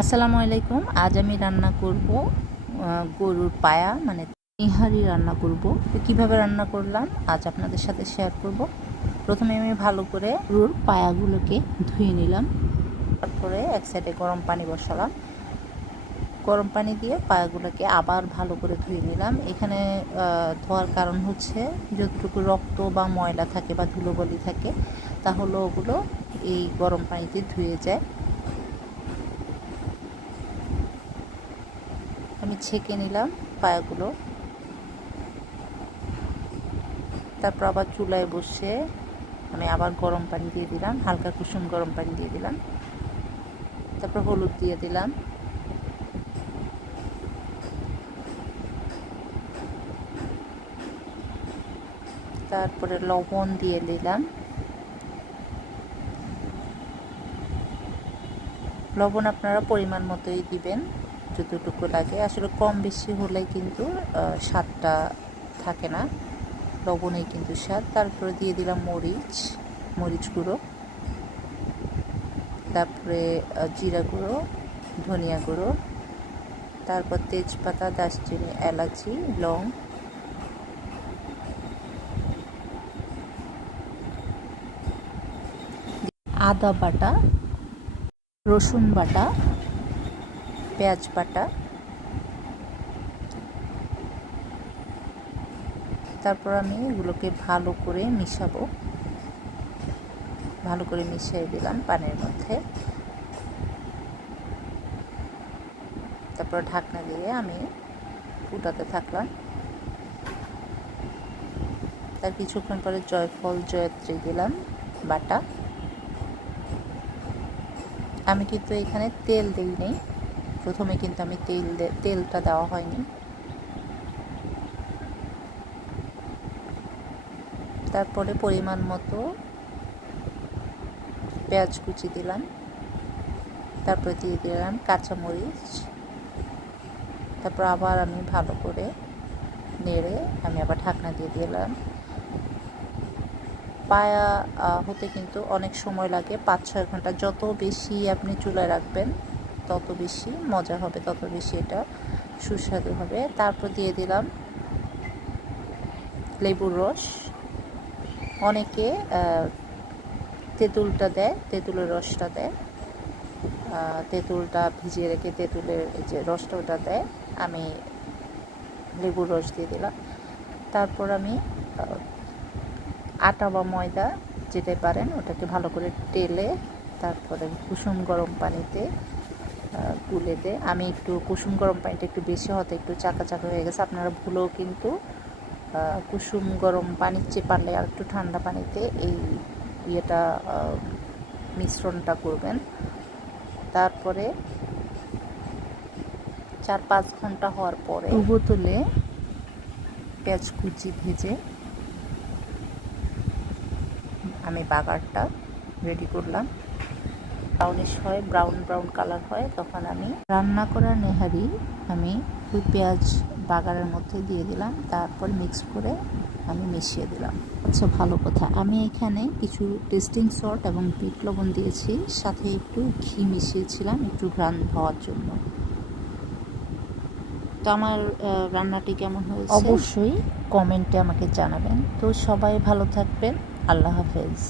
আসসালামু আলাইকুম। আজ আমি রান্না করব গরুর পায়া মানে নিহারি রান্না করব। তো কীভাবে রান্না করলাম আজ আপনাদের সাথে শেয়ার করব। প্রথমে আমি ভালো করে গরুর পায়াগুলোকে ধুয়ে নিলাম। তারপরে এক সাইডে গরম পানি বসালাম। গরম পানি দিয়ে পায়াগুলোকে আবার ভালো করে ধুয়ে নিলাম। এখানে ধোয়ার কারণ হচ্ছে যতটুকু রক্ত বা ময়লা থাকে বা ধুলোবালি থাকে তাহলে ওগুলো এই গরম পানিতে ধুয়ে যায়। আমি ছেঁকে নিলাম পায়াগুলো। তারপর আবার চুলায় বসে আমি আবার গরম পানি দিয়ে দিলাম, হালকা কুসুম গরম পানি দিয়ে দিলাম। তারপর হলুদ দিয়ে দিলাম, তারপরে লবণ দিয়ে দিলাম। লবণ আপনারা পরিমাণ মতোই দিবেন, যতটুকু লাগে। আসলে কম বেশি হলে কিন্তু স্বাদটা থাকে না, লবণেই কিন্তু স্বাদ। তারপরে দিয়ে দিলাম মরিচ গুঁড়ো, তারপরে জিরা গুঁড়ো, ধনিয়া গুঁড়ো, তারপর তেজপাতা, দারচিনি, এলাচি, লং, আদা বাটা, রসুন বাটা, পেঁয়াজ বাটা। তারপর আমি এগুলোকে ভালো করে মিশাবো। ভালো করে মিশিয়ে দিলাম পানির মধ্যে। তারপর ঢাকনা দিয়ে আমি ফুটাতে থাকলাম। তার কিছুক্ষণ পরে জয়ফল, জয়ত্রী দিলাম বাটা। আমি কিন্তু এখানে তেল দিইনি, প্রথমে কিন্তু আমি তেলটা দেওয়া হয়নি। তারপরে পরিমাণ মতো পেঁয়াজ কুচি দিলাম, তারপরে দিয়ে দিলাম কাঁচামরিচ। তারপর আবার আমি ভালো করে নেড়ে আমি আবার ঢাকনা দিয়ে দিলাম। পায়া হতে কিন্তু অনেক সময় লাগে, 5-6 ঘন্টা। যত বেশি আপনি চুলায় রাখবেন তত বেশি মজা হবে, তত বেশি এটা সুস্বাদু হবে। তারপর দিয়ে দিলাম লেবুর রস। অনেকে তেঁতুলটা দেয়, তেঁতুলের রসটা দেয়, তেঁতুলটা ভিজিয়ে রেখে তেঁতুলের যে রসটা ওটা দেয়। আমি লেবুর রস দিয়ে দিলাম। তারপর আমি আটা বা ময়দা যেটাই পারেন ওটাকে ভালো করে টেলে তারপরে কুসুম গরম পানিতে গুলে দিয়ে, আমি একটু কুসুম গরম পানিটা একটু বেশি হতে একটু চাকা চাকা হয়ে গেছে। আপনারা ভুলেও কিন্তু কুসুম গরম পানির চেয়ে পারলে আর একটু ঠান্ডা পানিতে এই মিশ্রণটা করবেন। তারপরে 4-5 ঘন্টা হওয়ার পরে বোতলে পেঁয়াজ কুচি ভেজে আমি বাগারটা রেডি করলাম। ব্রাউনিশ হয়, ব্রাউন কালার হয়, তখন আমি রান্না করা নেহারি আমি ওই পেঁয়াজ বাগারের মধ্যে দিয়ে দিলাম। তারপর মিক্স করে আমি মিশিয়ে দিলাম। আচ্ছা, ভালো কথা, আমি এখানে কিছু টেস্টিং সল্ট এবং বিট লবণ দিয়েছি, সাথে একটু ঘি মিশিয়েছিলাম একটু ঘ্রাণ হওয়ার জন্য। তো আমার রান্নাটি কেমন হয়েছে অবশ্যই কমেন্টে আমাকে জানাবেন। তো সবাই ভালো থাকবেন। আল্লাহ হাফেজ।